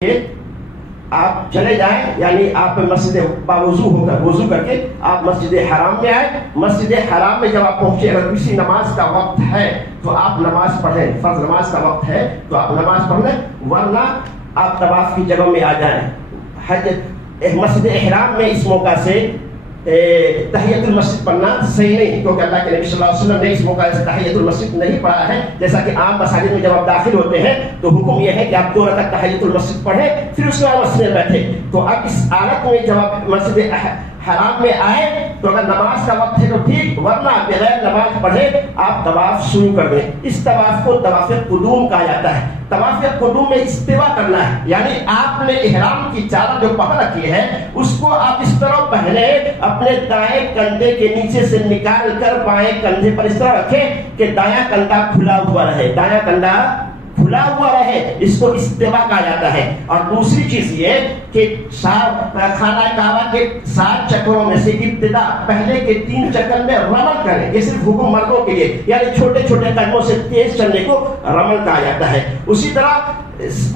آپ چلے جائیں، یعنی آپ مسجد باوضو ہو کر وضو کر کے آپ مسجد حرام میں آئے. مسجد حرام میں جب آپ پہنچے، اگر کسی نماز کا وقت ہے تو آپ نماز پڑھیں، فرض نماز کا وقت ہے تو آپ نماز پڑھ لیں، ورنہ آپ طواف کی جگہ میں آ جائیں. مسجد احرام میں اس موقع سے تحیۃ المسجد پڑھنا صحیح نہیں، کیونکہ اللہ کے نبی صلی اللہ علیہ وسلم نے اس موقع سے تحیۃ المسجد نہیں پڑھا ہے. جیسا کہ عام مساجد میں جب آپ داخل ہوتے ہیں تو حکم یہ ہے کہ آپ 2 رکعت تحیۃ المسجد پڑھیں، پھر اس کے بعد مسجد میں بیٹھے. تو اب اس حالت میں جب آپ مسجد حرام میں آئے تو اگر نماز کا وقت ہے تو ٹھیک، ورنہ بغیر نماز پڑھے آپ طواف شروع کر دیں. اس طواف کو طواف قدوم کہا جاتا ہے. طواف قدوم میں استوا کرنا ہے، یعنی آپ نے احرام کی چادر جو پہن رکھی ہے اس کو آپ اس طرح پہنے، اپنے دائیں کندھے کے نیچے سے نکال کر بائیں کندھے پر اس طرح رکھیں کہ دایاں کندھا کھلا ہوا رہے، دایاں کندھا کھلا ہوا رہے. اس کو استوا کہا جاتا ہے. اور دوسری چیز یہ کہ خانہ کعبہ کے 7 چکروں میں سے ابتدا پہلے کے 3 چکر میں رمل کریں. یہ صرف حکم مردوں کے لیے، یعنی چھوٹے چھوٹے قدموں سے تیز چلنے کو رمل کہا جاتا ہے. اسی طرح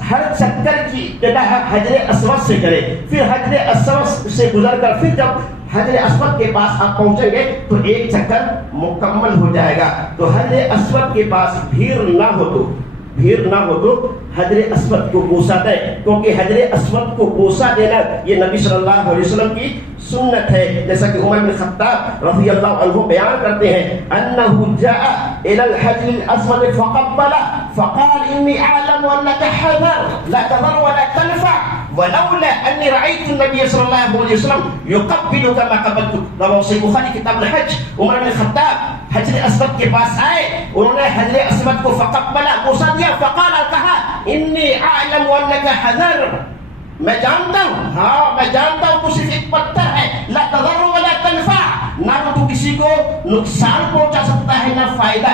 ہر چکر کی ابتدا حجر اسود سے کریں، پھر حجر اسود سے گزر کر پھر جب حجر اسود کے پاس آپ پہنچیں گے تو 1 چکر مکمل ہو جائے گا. تو حجر اسود کے پاس بھیڑ نہ ہو تو حجر اسود کو بوسہ دے، کیونکہ حجر اسود کو بوسہ دینا یہ نبی صلی اللہ علیہ وسلم کی سنت ہے. جیسا کہ عمر بن خطاب رضی اللہ عنہ بیان کرتے ہیں انه جاء الى الحجر الاسود فقبل فقال اني اعلم انك حذر لا تضر ولا تنفع ولولا اني رايت النبي صلى الله عليه وسلم يقبل كما قبلت. رواه صحیح بخاری کتاب الحج. عمر بن خطاب حجر اسود کے پاس آئے، انہوں نے حجر اسود کو فقبلا بوسہ دیا، فقال کہا انی اعلم انک حذر، میں جانتا ہوں، ہاں میں جانتا ہوں تو صرف ایک پتھر ہے، لا تضر ولا تنفع، نہ تو کسی کو نقصان پہنچا سکتا ہے نہ فائدہ.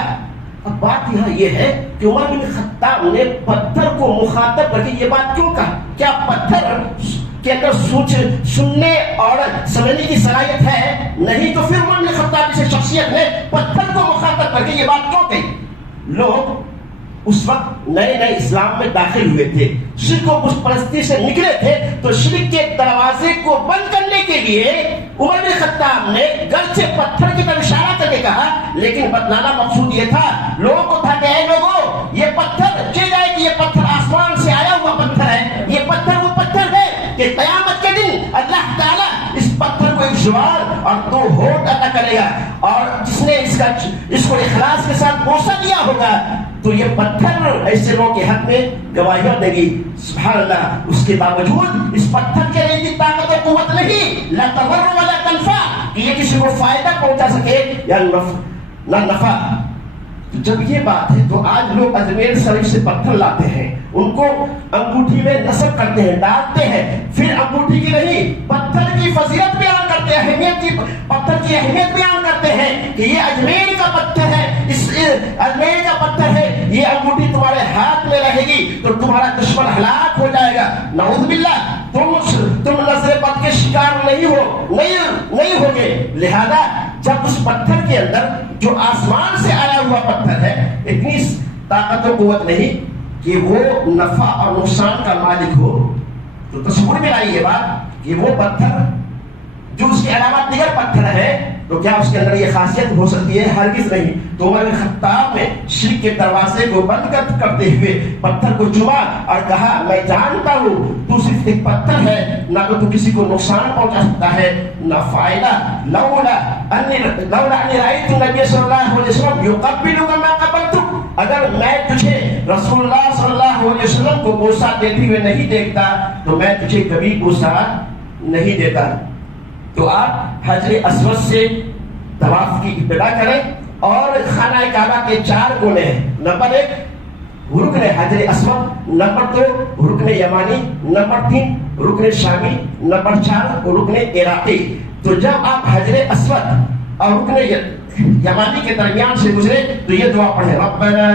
اب بات یہاں یہ ہے کہ عمر بن خطاب نے پتھر کو مخاطب کر کے یہ بات کیوں کہا؟ کیا پتھر کے اندر سننے اور سمجھنے کی صلاحیت ہے؟ نہیں. تو پھر عمر بن خطاب جیسے شخصیت نے پتھر کو مخاطب کر کے یہ بات کیوں کہی؟ لوگ اس وقت نئے اسلام میں داخل ہوئے تھے، شرک و بت پرستی سے نکلے تھے، تو شرک کے دروازے کو بند کرنے کے لیے عمر بن خطاب نے گرچہ پتھر کی طرف اشارہ کر کے کہا، لیکن بتلانا مقصود یہ تھا لوگوں کو تھا کہ اے لوگوں یہ پتھر چل جائے کہ یہ پتھر آسمان سے آیا ہوا پتھر ہے، یہ پتھر وہ پتھر ہے کہ قیامت کے دن اللہ تعالیٰ اس پتھر کو ایک زبان اور 2 ہونٹ عطا کرے گا، اور جس نے اس کو اخلاص کے ساتھ بوسہ دیا ہوگا تو یہ پتھر ایسے لوگوں کے حق میں گواہیاں دے گی. سبحان اللہ. اس کے باوجود اس پتھر کے لیے طاقت و قوت نہیں، لا تضر ولا تنفع، کہ یہ کسی کو فائدہ پہنچا سکے یا نہ نفع. جب یہ بات ہے تو آج لوگ اجمیر شریف سے پتھر لاتے ہیں، ان کو انگوٹھی میں نصب کرتے ہیں، ڈالتے ہیں، پھر انگوٹھی کی نہیں پتھر کی فضیلت بیان کرتے ہیں، پتھر کی اہمیت بیان کرتے ہیں کہ یہ اجمیر کا پتھر ہے، اس اجمیر کا پتھر ہے، یہ انگوٹھی تمہارے ہاتھ میں رہے گی تو تمہارا دشمن ہلاک ہو جائے گا. نعوذ باللہ. تم نظر بد کے شکار نہیں ہوگے. لہذا جب اس پتھر کے اندر جو آسمان سے آیا ہوا پتھر ہے اتنی طاقت و قوت نہیں کہ وہ نفع اور نقصان کا مالک ہو، تو تصور میں آئی یہ بات کہ وہ پتھر جو اس کے علاوہ دیگر پتھر ہے تو کیا اس کے اندر یہ خاصیت ہو سکتی ہے؟ ہرگز نہیں. تو عمر بن خطاب نے شرک کے دروازے کو بند کرتے ہوئے پتھر کو چوما اور کہا میں جانتا ہوں تو صرف ایک پتھر ہے، نہ تو کسی کو نقصان پہنچا سکتا ہے نہ فائدہ. لولا انی رأیت النبی صلی اللہ علیہ وسلم یقبلک ما قبلتک، اگر میں تجھے رسول اللہ صلی اللہ علیہ وسلم کو بوسہ دیتے ہوئے نہیں دیکھتا تو میں تجھے کبھی بوسہ نہیں دیتا. تو آپ حجر اسود سے طواف کی ابتدا کریں، اور خانہ کعبہ کے 4 کونے ہیں. نمبر 1 رکن حجر اسود، نمبر 2 رکن یمانی، نمبر 3 رکن شامی، نمبر 4 رکن عراقی. تو جب آپ حجر اسود اور رکن یمانی کے درمیان سے گزرے تو یہ دعا پڑھیں، ربنا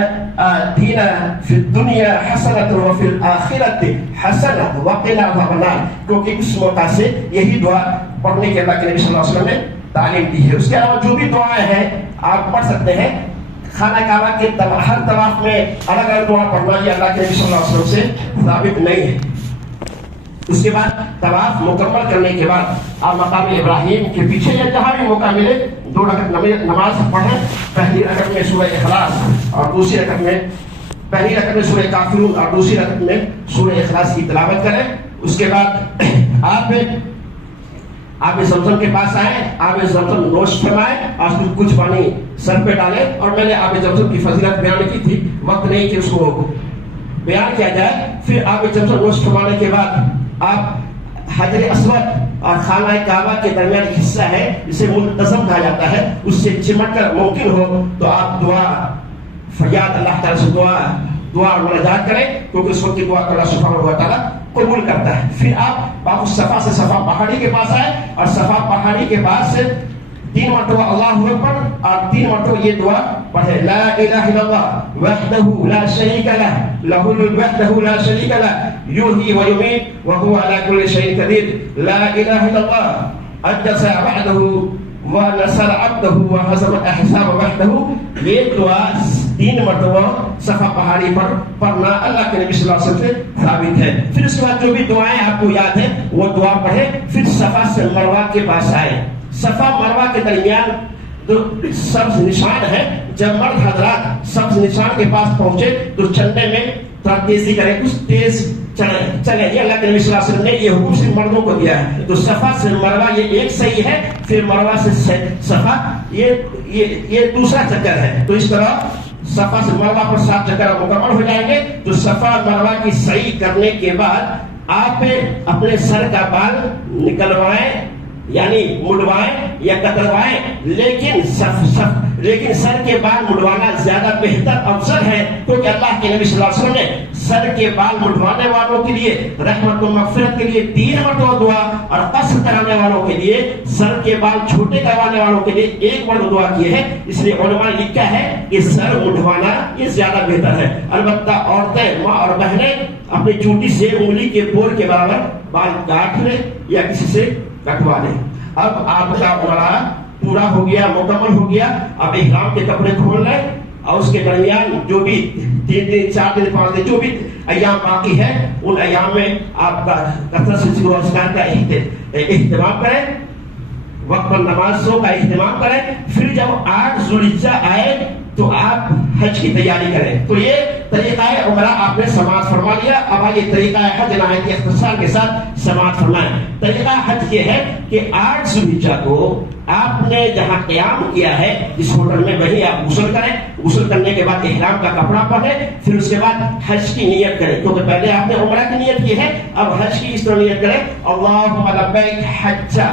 آتنا فی الدنیا حسنۃ وفی الآخرۃ حسنۃ وقنا عذاب النار، کیونکہ اس موقع سے یہی دعا پڑھنے کے اللہ کے نبی صلی اللہ علیہ وسلم نے تعلیم دی ہے. اس کے علاوہ جو بھی دعائیں ہیں آپ پڑھ سکتے ہیں. خانہ کعبہ کے ہر طواف میں الگ الگ دعا پڑھنا یہ اللہ کے نبی صلی اللہ علیہ وسلم سے ثابت نہیں ہے. اس کے بعد طواف مکمل کرنے کے بعد آپ مقام ابراہیم کے پیچھے یا جہاں بھی موقع ملے 2 رکعت نماز پڑھیں. پہلی رکعت میں سورہ اخلاص اور دوسری رکعت میں پہلی رکعت میں سورہ کافرون اور دوسری رکعت میں سورہ اخلاص کی تلاوت کریں. اس کے بعد آپ زمزم کے پاس آئیں, آپ زمزم نوش فرمائیں اور کچھ پانی سر پہ ڈالیں. اور میں نے آپ زمزم کی فضیلت بیان کی تھی, وقت نہیں کہ اس کو بیان کیا جائے. پھر آپ زمزم نوش فرمانے کے بعد آپ حجر اسود اور خانہ کعبہ کے درمیان ایک حصہ ہے جسے منتظم کہا جاتا ہے, اس سے چمٹ کر ممکن ہو تو آپ دعا فریاد اللہ تعالیٰ سے دعا اور مناجات کریں, کیونکہ اس وقت کی دعا اللہ سبحانہ و تعالیٰ قبول کرتا ہے. پھر آپ باغ صفا سے صفا پہاڑی کے پاس آئے اور صفا پہاڑی کے پاس سے 3 مرتبہ اللہ اکبر اور 3 مرتبہ یہ دعا پڑھے, لا الہ الا اللہ وحدہ لا شریک لہ لہ الملک وحدہ لا شریک لہ یحیی و یمیت وہو علی کل شیء قدیر, لا الہ الا اللہ انجز وعدہ ونصر عبدہ وہزم الاحزاب وحدہ. یہ دعا 3 مرتبہ صفا پہاڑی پر پڑھنا اللہ کے نبی صلی اللہ علیہ وسلم سے ثابت ہے. پھر اس کے بعد جو بھی دعائیں آپ کو یاد ہیں وہ دعا پڑھیں. پھر صفا سے مروہ کے پاس آئے. صفا مروہ کے درمیان جو سبز نشان ہے, جب مرد حضرات سبز نشان کے پاس پہنچے تو چلنے میں تھوڑا تیزی کریں, کچھ تیز چلیں. یہ اللہ کے نبی صلی اللہ علیہ وسلم نے یہ حکم صرف مردوں کو دیا ہے. تو صفا سے مروہ یہ ایک صحیح ہے, پھر مروہ سے صفا یہ دوسرا چکر ہے. تو اس طرح صفا سے مروہ پر 7 چکر مکمل ہو جائیں گے. تو صفا مروہ کی صحیح کرنے کے بعد آپ اپنے سر کا بال نکلوائیں, یعنی مڑوائیں یا کتروائیں, لیکن سر کے بال مڑوانا زیادہ بہتر افضل ہے, کیونکہ اللہ کے نبی صلی اللہ علیہ وسلم نے سر کے بال مڑوانے والوں کے لیے رحمت و مغفرت کے لیے 3 مرتبہ دعا اور قصر کرانے والوں کے لیے, سر کے بال چھوٹے کروانے والوں کے لیے 1 مرتبہ دعا کی ہے. اس لیے علماء نے لکھا ہے کہ سر مڑوانا یہ زیادہ بہتر ہے. البتہ عورتیں, ماں اور بہنیں اپنی چوٹی سے انگلی کے بور کے برابر بال کاٹ لیں یا کسی سے کٹوا لیں. اب آپ کا عمرہ پورا ہو گیا, مکمل ہو گیا. اب احرام کے کپڑے کھول لیں اور اس کے درمیان جو بھی 3 دن 4 دن 5 دن جو بھی ایام باقی ہے ان ایام میں آپ کا کثرت سے ذکر و اذکار کا اہتمام کریں, وقت پر نمازوں کا اہتمام کریں. پھر جب 8 ذوالحجہ آئے تو آپ حج کی تیاری کریں. تو یہ طریقہ عمرہ آپ نے سماعت فرما لیا. اب آئیے طریقہ حج نہایت اختصار کے ساتھ سماعت فرمائیں. طریقہ حج یہ ہے کہ 8 ذوالحجہ کو آپ نے جہاں قیام کیا ہے اس ہوٹل میں وہیں آپ غسل کریں. غسل کرنے کے بعد احرام کا کپڑا پہنیں. پھر اس کے بعد حج کی نیت کریں, کیونکہ پہلے آپ نے عمرہ کی نیت کی ہے, اب حج کی اس طرح نیت کریں, اللہم لبیک حجہ,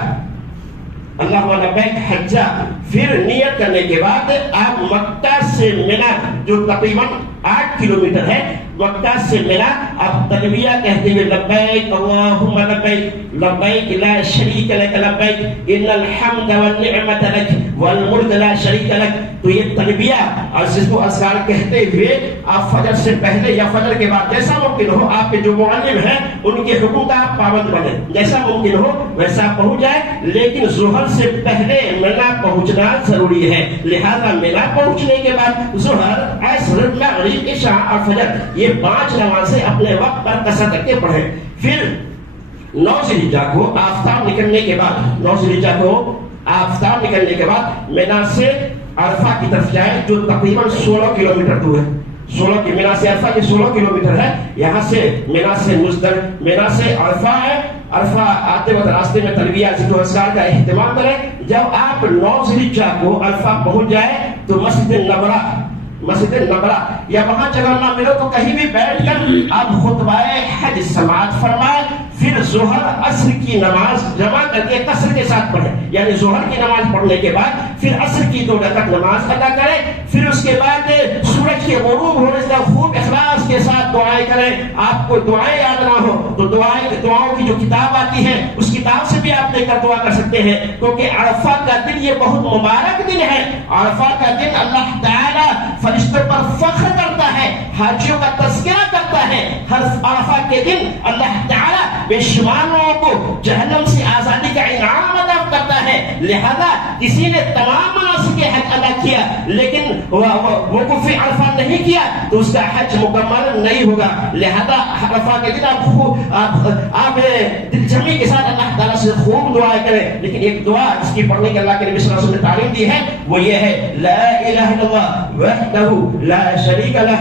اللہم لبیک حجہ. پھر نیت کرنے کے بعد آپ مکہ سے منی جو تقریباً 8 کلومیٹر ہے, مکہ سے منی آپ تلبیہ کہتے ہوئے لبیک اللہم لبیک لبیک لا شریک لک لبیک ان الحمد والنعمت لک والملک لا شریک لک. تو یہ تلبیہ اور ذکر و اذکار کہتے ہوئے آپ فجر سے پہلے یا فجر کے بعد جیسا ممکن ہو, آپ کے جو معلم ہیں ان کے حکم کا آپ پابند بنیں, جیسا ممکن ہو ویسا پہنچ جائے. لیکن ظہر سے پہلے منی پہنچنا ضروری ہے. لہذا منی پہنچنے کے بعد ظہر, عصر, مغرب, عشاء اور فجر یہ 5 نمازیں اپنے وقت پر قصر کر کے پڑھیں. پھر 9 ذوالحجہ کو آفتاب نکلنے کے بعد 9 ذوالحجہ کو آفتاب نکلنے کے بعد منی سے عرفہ کی طرف جائیں جو تقریباً 16 کلومیٹر دور ہے. 16 کی منی سے عرفہ کی 16 کلومیٹر ہے. یہاں سے منی سے مزدلفہ, منی سے عرفہ ہے. عرفہ آتے وقت راستے میں تلبیہ ذکر و اذکار کا اہتمام کریں. جب آپ 9 ذوالحجہ کو عرفہ پہنچ جائے تو مسجد نبرہ یا وہاں جگہ نہ ملو تو کہیں بھی بیٹھ کر آپ خطبہ حج سماعت فرمائیں. پھر ظہر عصر کی نماز جمع کر کے قصر کے ساتھ پڑھیں, یعنی ظہر کی نماز پڑھنے کے بعد پھر عصر کی 2 رکعت نماز ادا کریں. پھر اس کے بعد سورج کے غروب ہونے سے خوب اخلاص کے ساتھ دعائیں کریں. آپ کو دعائیں یاد نہ ہو تو دعاؤں کی جو کتاب آتی ہے اس کتاب سے بھی آپ لے کر دعا کر سکتے ہیں, کیونکہ عرفہ کا دن یہ بہت مبارک دن ہے. عرفہ کا دن اللہ تعالیٰ فرشتوں پر فخر کرتا ہے, حاجیوں کا تذکرہ کرتا ہے. ہر عرفہ کے دن اللہ تعالیٰ بے شمار لوگوں کو جہنم سے آزادی کا انعام عطا کرتا ہے. لہذا کسی نے تمام مناسک حج ادا کیا لیکن وقوف عرفہ نہیں کیا تو اس کا حج مکمل نہیں ہوگا. لہذا عرفہ کے دن آپ دل جمی کے ساتھ اللہ تعالیٰ سے خوب دعا کریں. لیکن ایک دعا اس کی پڑھنے کے اللہ کے نبی صلی اللہ علیہ وسلم نے تعلیم دی ہے وہ یہ ہے لا الہ الا اللہ وحدہ لا شریک لہ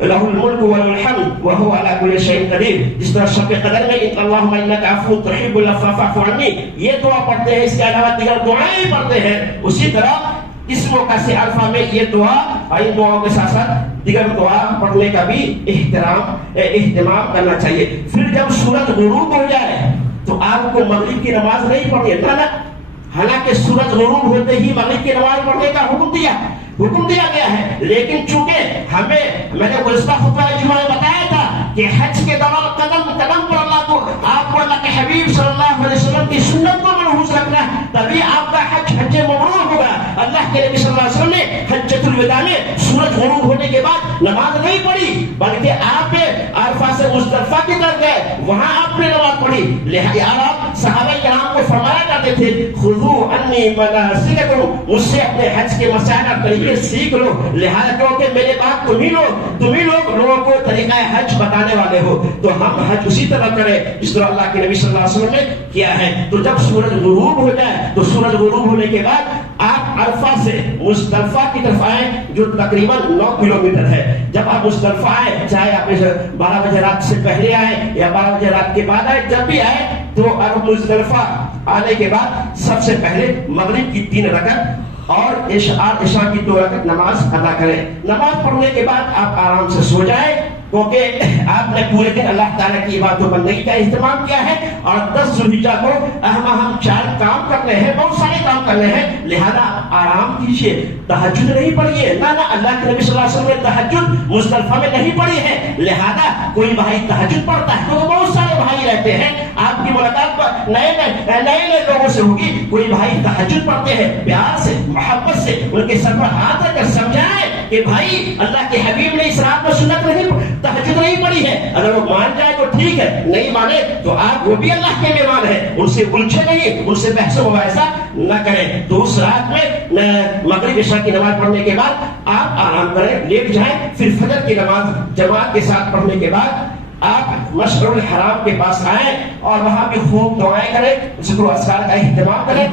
لہ الملک وله الحمد وهو على كل شيء قدیر. جس طرح شب قدر میں اللہم انک عفو تحب العفو فاعف عنی یہ دعا پڑھتے ہیں, اس کے علاوہ دیگر دعائیں پڑھتے ہیں, اسی طرح اس موقع سے عرفہ میں یہ دعا اور ان دعاؤں کے ساتھ ساتھ دیگر دعا پڑھنے کا بھی اہتمام کرنا چاہیے. پھر جب سورج غروب ہو جائے تو آپ کو مغرب کی نماز نہیں پڑھنی ہے نا, حالانکہ سورج غروب ہوتے ہی مغرب کی نماز پڑھنے کا حکم دیا گیا ہے. لیکن چونکہ میں نے گزشتہ خطبہ جمعہ میں بتایا تھا کہ حج کے دوران قدم قدم پر آپ کو اللہ کے حبیب صلی اللہ علیہ وسلم کی سنت کو ملحوظ رکھنا ہے, تبھی آپ کا حج مبرور ہوگا. اللہ کے نبی صلی اللہ علیہ وسلم نے حجۃ الوداع میں سورج غروب ہونے کے بعد نماز نہیں پڑھی بلکہ آپ عرفہ سے مزدلفہ کی طرف گئے, وہاں آپ نے نماز پڑھی. لہذا آپ صحابہ کرام کو فرمایا کرتے تھے خذوا عنی مناسککم, مجھ سے اپنے حج کے مسائل اور طریقے سیکھ لو. لہذا کیونکہ میرے بعد تمہیں لوگ لوگوں کو طریقہ حج بتانے والے ہو, تو ہم حج اسی طرح کریں جس طرح اللہ کے نبی صلی اللہ علیہ وسلم نے کیا ہے. تو جب سورج غروب ہو جائے تو سورج غروب ہونے کے بعد آپ عرفہ سے مزدلفہ کی طرف آئیں جو تقریباً 9 کلومیٹر ہے. جب آپ مزدلفہ آئیں, چاہے آپ 12 بجے رات سے پہلے آئیں یا 12 بجے رات کے بعد آئیں, جب بھی آئیں تو مزدلفہ آنے کے بعد سب سے پہلے مغرب کی 3 رکعت اور عشاء کی 2 رکعت نماز ادا کریں. نماز پڑھنے کے بعد آپ آرام سے سو جائیں کیونکہ آپ نے پورے دن اللہ تعالیٰ کی عبادت بندگی کا اہتمام کیا ہے اور 10 ذوالحجہ کو اہم 4 کام کرنے ہیں, بہت سارے کام کرنے ہیں. لہذا آرام کیجیے, تہجد نہیں پڑھیے نا, اللہ کے نبی صلی اللہ علیہ وسلم نے تہجد مزدلفہ میں نہیں پڑھی ہے. لہذا کوئی بھائی تہجد پڑھتا ہے تو بہت سارے بھائی رہتے ہیں, آپ کی ملاقات نئے لوگوں سے ہوگی. کوئی بھائی تہجد پڑھتے ہیں, پیار سے محبت سے ان کے سر پر ہاتھ رکھ کر سمجھائیں کہ بھائی اللہ کے حبیب نے اس رات میں سنت تہجد نہیں پڑھی ہے. اگر وہ مان جائے تو ٹھیک ہے, نہیں مانے تو آپ وہ بھی اللہ کے مہمان ہیں, ان سے الجھے نہیں, ان سے بحث و مباحثہ نہ کریں. تو اس رات میں مغرب عشاء کی نماز پڑھنے کے بعد آپ آرام کریں, لیٹ جائیں. پھر فجر کی نماز جماعت کے ساتھ پڑھنے کے بعد آپ مشعر الحرام کے پاس آئیں اور وہاں بھی خوب دعائیں کریں, ذکر و اذکار کا اہتمام کریں.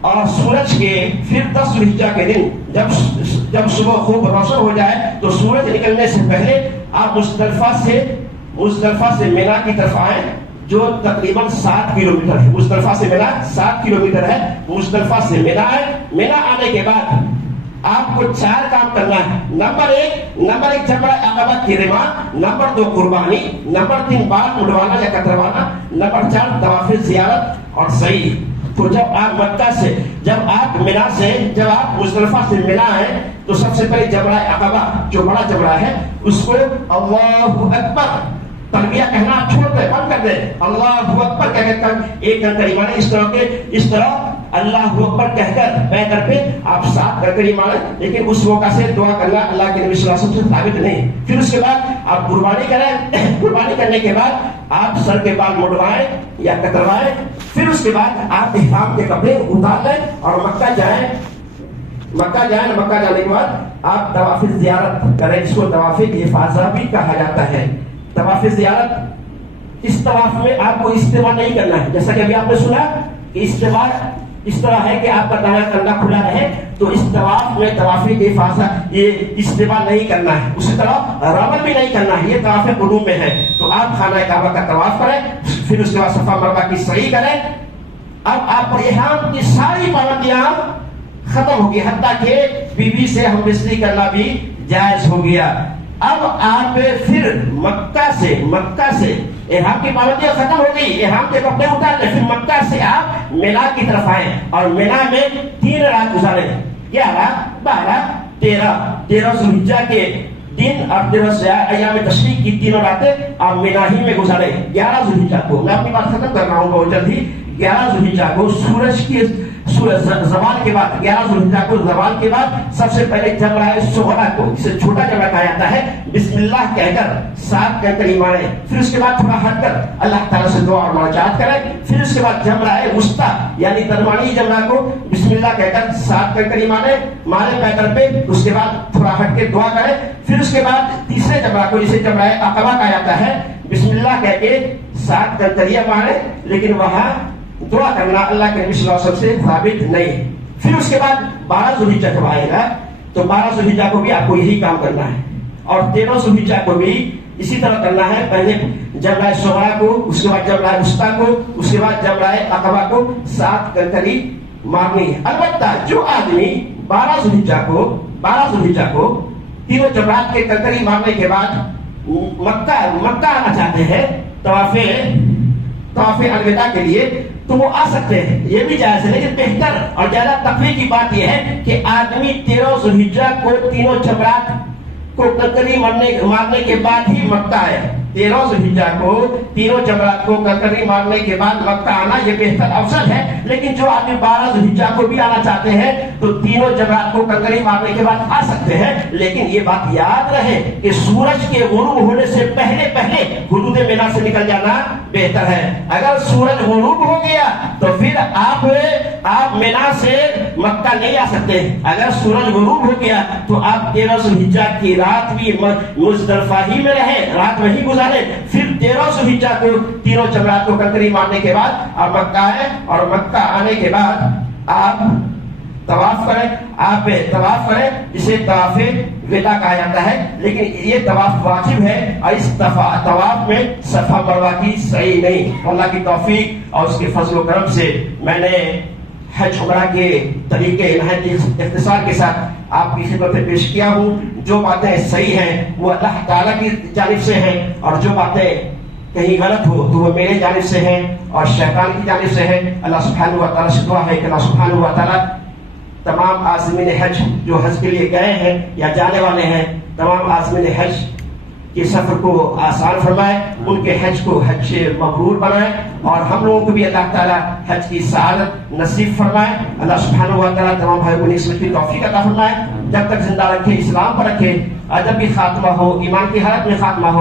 اور سورج کے پھر 10 ذوالحجہ کے دن جب صبح خوب روشن ہو جائے تو سورج نکلنے سے پہلے آپ مزدلفہ سے مینا کی طرف آئیں جو تقریباً 7 کلومیٹر ہے. مزدلفہ سے مینا 7 کلومیٹر ہے. مزدلفہ سے مینا آئے, مینا آنے کے بعد آپ کو 4 کام کرنا ہے. نمبر 1 جمرہ عقبہ کی رماں, نمبر 2 قربانی, نمبر 3 بال مڈوانا یا کتروانا, نمبر 4 طواف زیارت اور سعی. تو جب آپ مزدلفہ سے منا ہے تو سب سے پہلے جمرہ عقبہ جو بڑا جمرہ ہے اس کو اللہ اکبر تلبیہ کہنا آپ چھوڑ دیں, بند کر دیں. اللہ اکبر کہہ کر ایک کنکری مارے, اس طرح اللہ اکبر کہہ کر پیدر پہ آپ 7 کنکری مارے. لیکن اس موقع سے دعا کرنا اللہ کے نبی صلی اللہ علیہ وسلم سے ثابت نہیں. پھر اس کے بعد آپ قربانی کریں, قربانی کرنے کے بعد آپ سر کے بال مڈوائیں یا کتروائیں. پھر اس کے بعد آپ احرام کے کپڑے اتار لیں اور مکہ جائیں. مکہ جانے کے بعد آپ طواف زیارت کریں, جس کو طواف افاضہ بھی کہا جاتا ہے. طواف زیارت, اس طواف میں آپ کو استوا نہیں کرنا ہے, جیسا کہ ابھی آپ نے سنا کہ استوا اس طرح ہے کہ آپ کا دایاں کندھا کھلا رہے, تو اس طواف میں طواف افاضہ یہ استوا نہیں کرنا ہے. اسی طرح رمل بھی نہیں کرنا ہے, یہ طواف قدوم میں ہے. تو آپ خانہ کعبہ کا طواف کریں, پھر اس کے بعد صفا مروہ کی سعی کریں. اب آپ پر احرام کی ساری پابندیاں ختم ہوگی, حتیٰ کہ بیوی سے ہم بستری کرنا بھی جائز ہو گیا. اب آپ پھر مکہ سے احرام کی پابندیاں ختم ہو گئی, احرام کے کپڑے اتار لیں. پھر مکہ سے آپ مینا کی طرف آئیں اور مینا میں 3 رات گزاریں, 11, 12, 13 ذوالحجہ کے دن اور 13 ایام تشریق کی 3 راتیں آپ مینا ہی میں گزاریں. 11 ذوالحجہ کو, میں اپنی بات ختم کر رہا ہوں بہت جلدی, 11 ذوالحجہ کو زوال کے بعد 11 ذوالحجہ کو زوال کے بعد سب سے پہلے جمرہ صغریٰ کو، جسے چھوٹا جمرہ کہا جاتا ہے، بسم اللہ کہہ کر 7 کنکری مارے، پھر اس کے بعد تھوڑا ہٹ کر اللہ تعالیٰ سے دعا اور مناجات کرے، پھر اس کے بعد جمرہ وسطیٰ یعنی درمیانی جمرہ کو بسم اللہ کہہ کر 7 کنکری مارے پیدل پہ، اس کے بعد تھوڑا ہٹ کے دعا کرے، پھر اس کے بعد تیسرے جمرہ کو جسے جمرہ عقبہ کہا جاتا ہے، بسم اللہ کہہ کے 7 کنکریاں مارے، لیکن وہاں دعا کرنا اللہ کے نبی صلی اللہ علیہ وسلم سے ثابت نہیں۔ پھر اس کے بعد 12 ذوالحجہ جب آئے گا تو 12 ذوالحجہ کو بھی آپ کو یہی کام کرنا ہے، اور 13 ذوالحجہ کو بھی اسی طرح کرنا ہے، پہلے جمرہ صغریٰ کو، اس کے بعد جمرہ وسطیٰ کو، اس کے بعد جمرہ عقبہ کو 7 کنکری مارنی ہے۔ البتہ جو آدمی 12 ذوالحجہ کو تینوں جمرات کے کنکری مارنے کے بعد مکہ آنا چاہتے ہیں طواف الوداع کے لیے، تو وہ آ سکتے ہیں، یہ بھی جائز ہے، لیکن بہتر اور زیادہ تقوی کی بات یہ ہے کہ آدمی 13 ذوالحجہ کو تینوں جمرات کو کنکری مارنے کے بعد ہی مکہ آئے۔ 13 ذوالحجہ کو تینوں جمرات کو کنکری مارنے کے بعد مکہ آنا یہ بہتر افضل ہے، لیکن جو آدمی 12 ذوالحجہ کو بھی آنا چاہتے ہیں تو تینوں جمرات کو کنکری مارنے کے بعد آ سکتے ہیں، لیکن یہ بات یاد رہے کہ سورج کے غروب ہونے سے پہلے حدود مینا سے نکل جانا بہتر ہے۔ اگر سورج غروب ہو گیا تو پھر آپ مینا سے مکہ نہیں آ سکتے۔ اگر سورج غروب ہو گیا تو آپ 13 ذوالحجہ کی رات بھی مزدلفہ ہی میں رہیں، رات وہیں گزارے، پھر 13 ذوالحجہ کو تینوں جمرات کو کنکری مارنے کے بعد آپ مکہ آئے، اور مکہ آنے کے بعد آپ طواف کریں، جسے طواف وداع کہا جاتا ہے، لیکن یہ طواف واجب ہے، اور اس طواف میں صفا مروہ کی سعی نہیں۔ اللہ کی توفیق اور اس کے فضل و کرم سے میں نے حج عمرہ کے طریقے نہایت اختصار کے ساتھ آپ کی خدمت میں پیش کیا ہوں۔ جو باتیں صحیح ہیں وہ اللہ تعالیٰ کی جانب سے ہیں، اور جو باتیں کہیں غلط ہو تو وہ میرے جانب سے ہیں اور شیطان کی جانب سے ہیں۔ اللہ سبحانہ و تعالیٰ سے دعا ہے کہ اللہ سبحانہ و تعالیٰ تمام عازمین حج جو حج کے لیے گئے ہیں یا جانے والے ہیں، تمام عازمین حج کے سفر کو آسان فرمائے، ان کے حج کو حج مبرور بنائے، اور ہم لوگوں کو بھی اللہ تعالیٰ حج کی سعادت نصیب فرمائے۔ اللہ سبحانہ و تعالیٰ تمام بھائی کو نیک سمجھ کی توفیق عطا فرمائے، جب تک زندہ رکھے، اسلام پر رکھے، ادب بھی خاتمہ ہو، ایمان کی حالت میں خاتمہ ہو۔